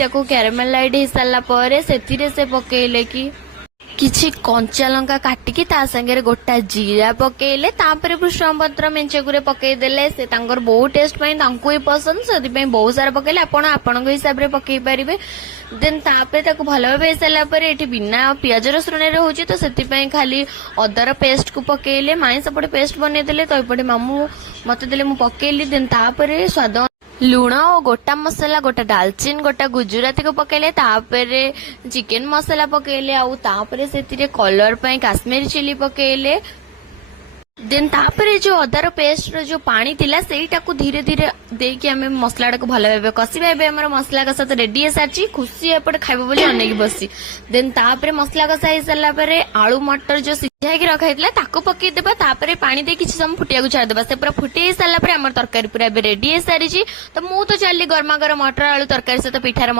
ତାକୁ କ୍ୟାରାମେଲାଇଜ ହେଇ ସାରିଲା ପରେ ସେଥିରେ ସେ ପକେଇଲେ କି କିଛି କଞ୍ଚା ଲଙ୍କା କାଟିକି ତା ସାଙ୍ଗରେ ଗୋଟା ଜିରା ପକେଇଲେ, ତାପରେ ଭୃଷଙ୍ଗ ପତ୍ର ମେଞ୍ଚେ ଗୁରେ ପକେଇଦେଲେ। ସେ ତାଙ୍କର ବହୁତ ଟେଷ୍ଟ ପାଇଁ ତାଙ୍କୁ ହିଁ ପସନ୍ଦ, ସେଥିପାଇଁ ବହୁତ ସାରା ପକେଇଲେ। ଆପଣ ଆପଣଙ୍କ ହିସାବରେ ପକେଇ ପାରିବେ। ଦେନ୍ ତାପରେ ତାକୁ ଭଲ ଭାବେ ହେଇସାରିଲା ପରେ ଏଠି ବିନା ପିଆଜ ରସୁଣରେ ହଉଛି ତ ସେଥିପାଇଁ ଖାଲି ଅଦାର ପେଷ୍ଟ କୁ ପକେଇଲେ। ମାଇଁ ସେପଟେ ପେଷ୍ଟ ବନେଇଦେଲେ ତ ଏପଟେ ମାମୁଁ ମତେ ଦେଲେ, ମୁଁ ପକେଇଲି। ଦେନ୍ ତାପରେ ସ୍ୱାଦ ଲୁଣ ଓ ଗୋଟା ମସଲା, ଗୋଟା ଡାଲଚିନ, ଗୋଟା ଗୁଜୁରାତି କୁ ପକେଇଲେ। ତାପରେ ଚିକେନ ମସଲା ପକେଇଲେ, ଆଉ ତାପରେ ସେଥିରେ କଲର ପାଇଁ କାଶ୍ମୀରୀ ଚିଲି ପକେଇଲେ। ଦେନ୍ ତାପରେ ଯୋଉ ଅଦାର ପେଷ୍ଟ ର ଯୋଉ ପାଣି ଥିଲା ସେଇଟାକୁ ଧୀରେ ଧୀରେ ଦେଇକି ଆମେ ମସଲାଟାକୁ ଭଲ ଭାବେ କଷିବା। ଏବେ ଆମର ମସଲା କଷା ତ ରେଡି ହେଇସାରିଛି। ଖୁସି ଏପଟେ ଖାଇବ ବୋଲି ଅନେଇକି ବସି। ଦେନ୍ ତାପରେ ମସଲା କଷା ହେଇସାରିଲା ପରେ ଆଳୁ ମଟର ଯୋଉ ସିଝା ହେଇକି ରଖା ହେଇଥିଲା ତାକୁ ପକେଇଦେବା। ତାପରେ ପାଣି ଦେଇ କିଛି ସମୟ ଫୁଟିବାକୁ ଛାଡ଼ିଦେବା। ସେ ପୁରା ଫୁଟି ହେଇସାରିଲା ପରେ ଆମର ତରକାରୀ ପୁରା ଏବେ ରେଡି ହେଇସାରିଛି। ତ ମୁଁ ତ ଚାଲିଲି ଗରମା ଗରମ ମଟର ଆଳୁ ତରକାରୀ ସହିତ ପିଠାର